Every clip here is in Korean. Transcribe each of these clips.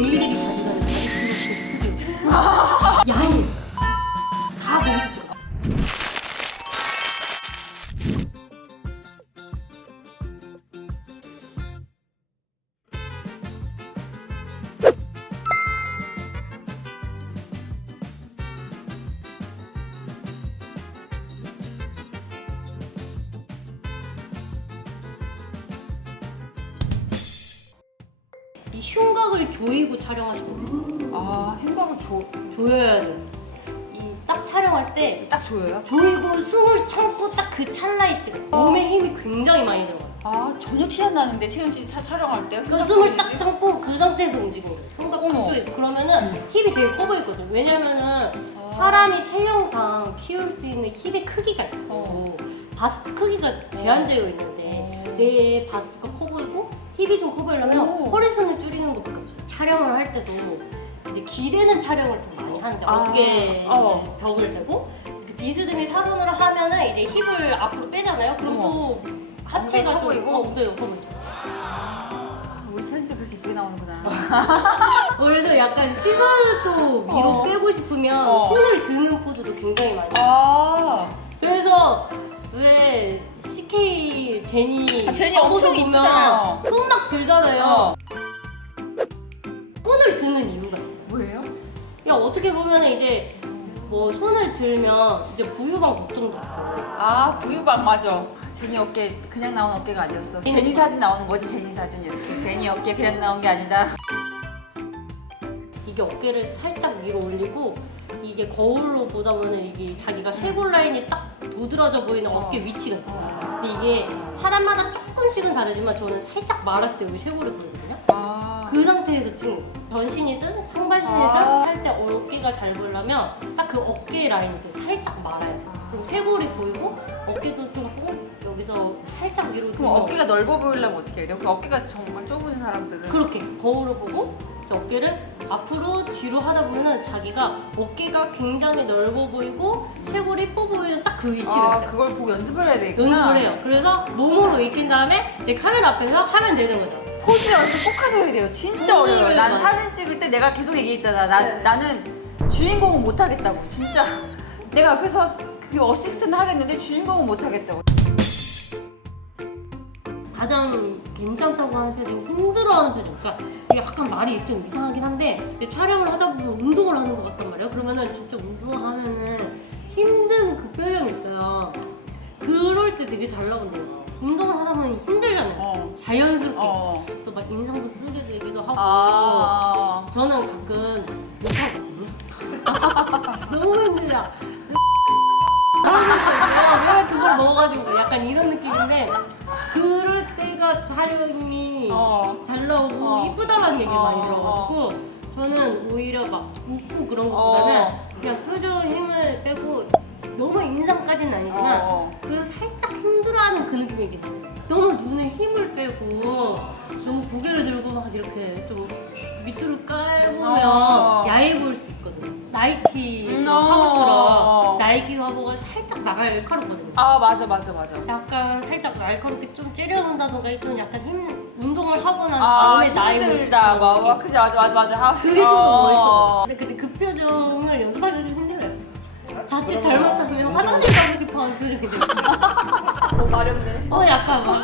베일이 가져가는 바디 프로필 스튜디오. 야인 다 거기서 찍어. 이 흉곽을 조이고 촬영하시거든요. 아, 흉곽을 조여야 돼. 이 딱 촬영할 때 딱 조여요? 조이고 숨을 참고 딱 그 찰나에 찍어. 몸에 힘이 굉장히 많이 들어가요. 아, 전혀 티 안 나는데 채연 씨 촬영할 때? 그 숨을 딱 참고 그 상태에서 움직이는 거예요. 흉곽 딱 조이고. 그러면은 힙이 되게 커 보이거든. 왜냐면은 사람이 체형상 키울 수 있는 힙의 크기가 있고 바스트 크기가 제한되어 있는데 내 바스트가 커 보이고 힙이 좀 커 보이려면 허리선을 줄이는 것밖에 없어요. 촬영을 할 때도 이제 기대는 촬영을 좀 많이 하는데 어깨에 이제 벽을 대고 이렇게 비스듬히 사선으로 하면은 이제 힙을 앞으로 빼잖아요. 그럼 또 하체가 좀 엉덩이가 커 보이죠. 우리 채연 씨 그래서 이쁘게 나오는구나. 그래서 약간 시선도 위로 빼고 싶으면 손을 드는 포즈도 굉장히 많이 해요. 아, 그래서 왜 CK 제니 제니 엄청 이쁘잖아요. 손 막 들잖아요. 손을 드는 이유가 있어요. 뭐예요? 야, 어떻게 보면 이제 뭐 손을 들면 이제 부유방 걱정도 없고. 아, 부유방 맞아. 제니 어깨 그냥 나온 어깨가 아니었어. 제니 사진 나오는 거지, 제니 사진 이렇게. 제니 어깨 그냥 나온 게 아니다. 이게 어깨를 살짝 위로 올리고 이게 거울로 보다 보면 이게 자기가 쇄골 라인이 딱 도드라져 보이는 어깨 위치가 있어요. 근데 이게 사람마다 조금씩은 다르지만 저는 살짝 말았을 때 여기 쇄골이 보이거든요. 그 상태에서 찍는 거예요. 전신이든 상반신이든 할 때 어깨가 잘 보이려면 딱 그 어깨 라인이 있어요. 살짝 말아요. 그럼 쇄골이 보이고 어깨도 좀 여기서 살짝 위로 그럼 들면 어깨가 넓어 보이려면 어떻게 해요? 어깨가 정말 좁은 사람들은 그렇게 거울을 보고 이제 어깨를 앞으로 뒤로 하다 보면은 자기가 어깨가 굉장히 넓어 보이고 쇄골이 예뻐 보이는 딱 그 위치가 있어요. 그걸 보고 연습을 해야 되겠구나. 연습을 해요. 그래서 몸으로 익힌 다음에 이제 카메라 앞에서 하면 되는 거죠. 포즈 연습 꼭 하셔야 돼요. 진짜 포즈를 어려워요. 난 많이. 사진 찍을 때 내가 계속 얘기했잖아. 나는 주인공은 못 하겠다고. 진짜 내가 옆에서 그 어시스트는 하겠는데 주인공은 못 하겠다고. 가장 괜찮다고 하는 표정, 힘들어하는 표정. 그러니까 이게 약간 말이 좀 이상하긴 한데 근데 촬영을 하다 보면 운동을 하는 것 같단 말이에요. 그러면은 진짜 운동하면은 힘든 그 표정이 있어요. 그럴 때 되게 잘 나온대요. 운동을 하다 보면 힘들잖아요. 자연스럽게. 그래서 막 인상도 쓰게 되기도 하고. 저는 가끔 못하거든요. 너무 힘들어. 왜 그걸 먹어가지고 약간 이런 느낌인데 그럴 때가 촬영이 잘 나오고 이쁘다라는 얘기를 많이 들어가지고 저는 오히려 막 웃고 그런 것보다는 그냥 표정 힘을 빼고 너무 인상까지는 아니지만 그래서 살짝 힘들어하는 그 느낌이 있겠요 너무 눈에 힘을 빼고 너무 고개를 들고 막 이렇게 좀 밑으로 깔보면 야해 보일 수 있거든요. 나이키 화보처럼 나이키 화보가 살짝 날카롭거든요. 맞아. 약간 살짝 날카롭게 좀 째려놓는다던가 좀 약간 운동을 하고 난 다음에 나이 힘들다. 그지 맞아. 그게 좀 더 멋있어. 근데 그 표정을 연습하기가 좀 힘들어요. 자칫 잘못하면 화장실 가고 싶어하는 표정이 돼요. 마렵네. 약간 막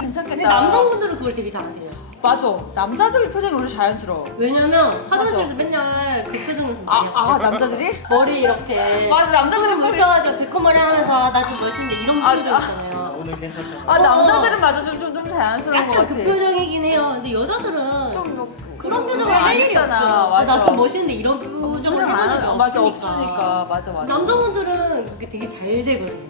괜찮겠다. 근데 남성분들은 그걸 되게 잘하세요. 맞아. 남자들 표정이 오히려 자연스러워. 왜냐면 화장실에서 맨날 그 표정 연습 많이 하고 남자들이? 머리 이렇게 맞아, 남자들은 머리 묻혀가지고 베컴머리 하면서 나 좀 멋있는데 이런 표정 있잖아요. 오늘 괜찮다. 남자들은 맞아 좀 자연스러운 것 약간 같아. 그 표정이긴 해요. 근데 여자들은 좀 그런 표정을 할 일이 아니잖아. 없죠. 나 좀 멋있는데 이런 표정을 안 해본 적이 하죠. 맞아, 없으니까. 맞아. 남성분들은 그게 되게 잘 되거든요.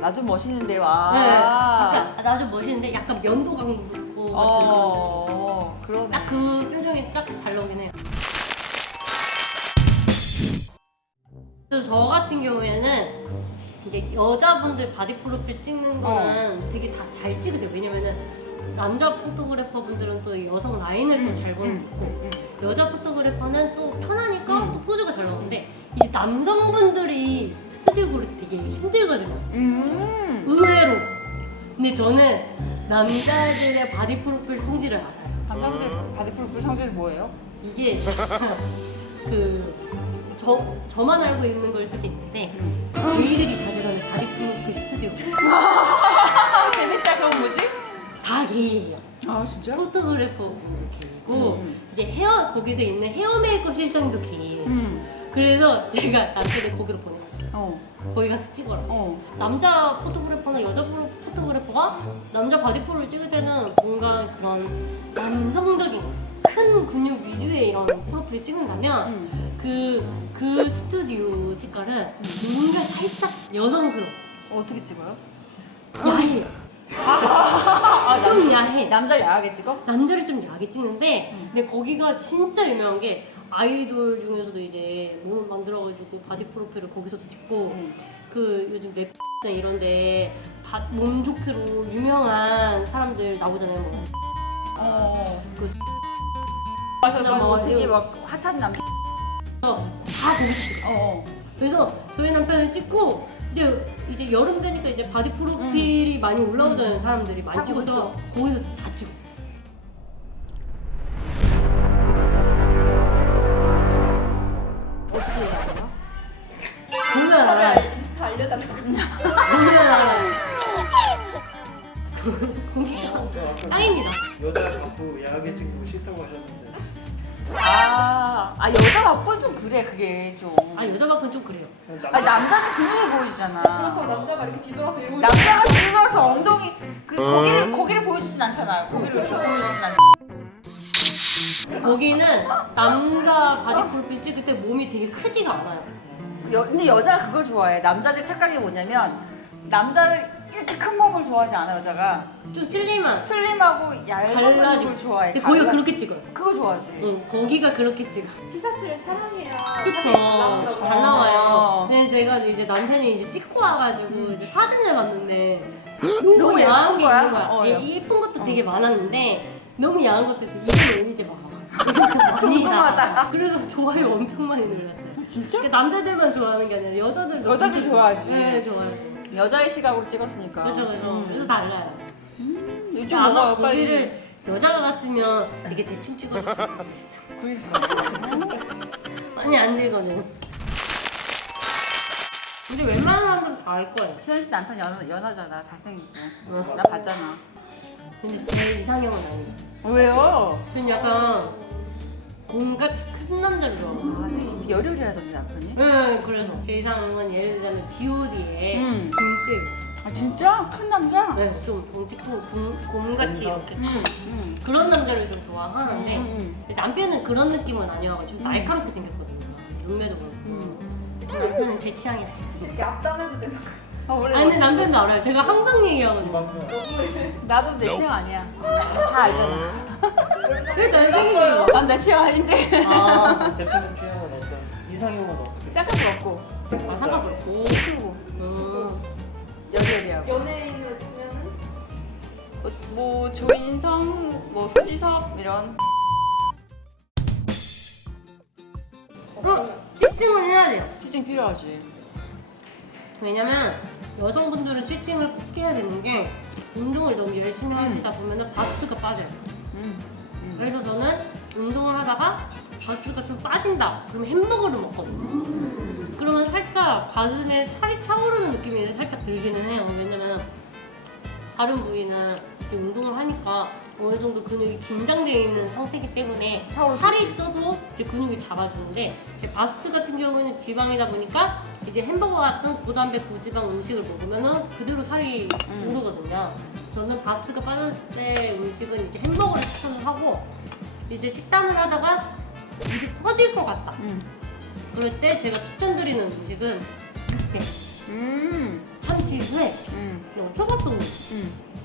나 좀 멋있는데 네. 와. 그러니까 나 좀 멋있는데 약간 면도감 있고 같은 그런 느낌. 그러네. 딱 그 표정이 딱 잘 나오긴 해요. 그래서 저 같은 경우에는 이제 여자분들 바디 프로필 찍는 거는 되게 다 잘 찍으세요. 왜냐면은 남자 포토그래퍼 분들은 또 여성 라인을 또 잘 보는 게 있고 여자 포토그래퍼는 또 편하니까 또 포즈가 잘 나오는데 이제 남성분들이 스튜디오 고를 때 되게 힘들거든요. 의외로. 근데 저는 남자들의 바디 프로필 성질을 알아요. 감성질 바디프로필 성질이 뭐예요? 이게 저만 알고 있는 걸 수도 있는데 게이들이 자주 가는 바디프로필 스튜디오 재밌다. 그건 뭐지? 다 게이예요. 아 진짜? 포토그래퍼 게이고 이제 거기서 있는 헤어 메이크업 실장도 게이예요. 그래서 제가 남편을 거기로 보냈어요. 거기 가서 찍어라. 남자 포토그래퍼나 여자 포토그래퍼가 남자 바디프로를 찍을 때는 뭔가 그런 남성적인 큰 근육 위주의 이런 프로필을 찍는다면 그 스튜디오 색깔은 뭔가 살짝 여성스러워. 어떻게 찍어요? 야해. 좀 야해. 남자를 야하게 찍어? 남자를 좀 야하게 찍는데 근데 거기가 진짜 유명한 게 아이돌 중에서도 이제 몸을 만들어가지고 바디 프로필을 거기서도 찍고 그 요즘 랩 이런데 몸 좋기로 유명한 사람들 나오잖아요. 그 맞아, 뭐 되게 막 핫한 남자. 다 거기서 찍어. 그래서 저희 남편은 찍고 이제 여름 되니까 이제 바디 프로필이 많이 올라오잖아요. 사람들이 많이 찍어서 거기서 다 찍어. 어떻게 해야 돼요? 보면 알아. 인스타 알려달라고. 보면 알아. 거기가 짱입니다. 여자 자꾸 야하게 찍고 싫다고 하셨는데 여자 바쁜 좀 그래 그게 좀. 여자 바쁜 좀 그래요. 남자는 근육을 보여주잖아. 그렇다고 남자가 이렇게 뒤돌아서 이러고 남자가 뒤돌아서 엉덩이 고기를 보여주진 않잖아요. 고기를 이렇게 보여주진 않잖아. 거기는 남자 바디 프로필 찍을 때 몸이 되게 크지가 않아요. 근데 여자가 그걸 좋아해. 남자들 착각이 뭐냐면 남자를 이렇게 큰 몸을 좋아하지 않아 여자가. 좀 슬림한. 슬림하고 얇은 갈라지고. 근육을 좋아해. 근데 거기가 그렇게 찍어요. 그거 좋아하지. 응, 거기가 그렇게 찍어. 피사체를 사랑해야 그쵸. 잘 나온다고. 잘 나와요. 근데 내가 이제 남편이 이제 찍고 와가지고 이제 사진을 봤는데 너무 야한 게 있는 거야. 예쁜 것도 되게 많았는데 너무 야한 것도 있어. 이걸 올리지 마. 궁금하다. 그래서 좋아요 엄청 많이 눌렀어요. 진짜? 그러니까 남자들만 좋아하는 게 아니라 여자들도 여자들 엄청 좋아하지. 네, 좋아요. 여자의 시각으로 찍었으니까. 그렇죠, 그래서 달라요. 요즘 아마 먹어요 거기를 여자가 갔으면 되게 대충 찍어줄 수 있어. 그러니까. 많이 안 들거든. 근데 웬만한 사람들은 다 알 거예요. 채연 씨 남편 연하잖아. 잘생겼고. 응. 나 봤잖아. 근데 제 이상형은 아니에요. 왜요? 저는 약간 공같이 큰 남자를 좋아해요. 되게 여리여리하던데 남편이? 네, 그래서 제 이상형은 예를 들자면 G.O.D의 김태우. 진짜? 큰 남자? 네, 좀 덩치 크고 곰같이 이렇게 큰 그런 남자를 좀 좋아하는데 근데 남편은 그런 느낌은 아니어가지고 좀 날카롭게 생겼거든요. 눈매도 그렇고 남편은 제 취향이라. 이렇게 앞장해도 되는 거야. 원래 아니 근데 남편도 알아요. 제가 항상 얘기하거든요. 이만큼 나도 내 취향 아니야. 다 알잖아. 왜 잘생기세요? 난 내 취향 아닌데. 대표님 취향은 어떤 이상형은 어떻게? 쌍꺼풀 없고, 상관없고. 크고, 여리여리하고. 연예인으로 치면은 뭐 조인성, 뭐 소지섭 이런. 치팅을 해야 돼요. 수ting 필요하지. 왜냐면 여성분들은 치팅을 꼭 해야 되는 게 운동을 너무 열심히 하시다 보면 바스트가 빠져요. 그래서 저는 운동을 하다가 바스트가 좀 빠진다. 그럼 햄버거를 먹거든요. 그러면 살짝 가슴에 살이 차오르는 느낌이 살짝 들기는 해요. 왜냐면 다른 부위는 이제 운동을 하니까 어느 정도 근육이 긴장되어 있는 상태이기 때문에 살이 쪄도 이제 근육이 잡아주는데 이제 바스트 같은 경우는 지방이다 보니까 이제 햄버거 같은 고단백 고지방 음식을 먹으면은 그대로 살이 오르거든요. 저는 바스트가 빠졌을 때 음식은 이제 햄버거를 추천을 하고 이제 식단을 하다가 입이 터질 것 같다. 그럴 때 제가 추천드리는 음식은 육회, 참치회, 초밥도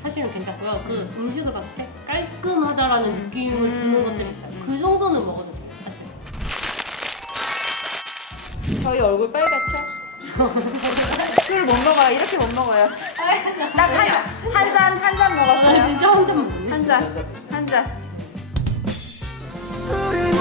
사실은 괜찮고요. 그 음식을 봤을 때 깔끔하다라는 느낌을 주는 것들이 있어요. 그 정도는 먹어도 돼요, 사실. 저희 얼굴 빨갛죠? 술을 못 먹어요. 이렇게 못 먹어요. 딱 한 잔 먹었어요. 진짜 한 잔 먹네. 한 잔. 술이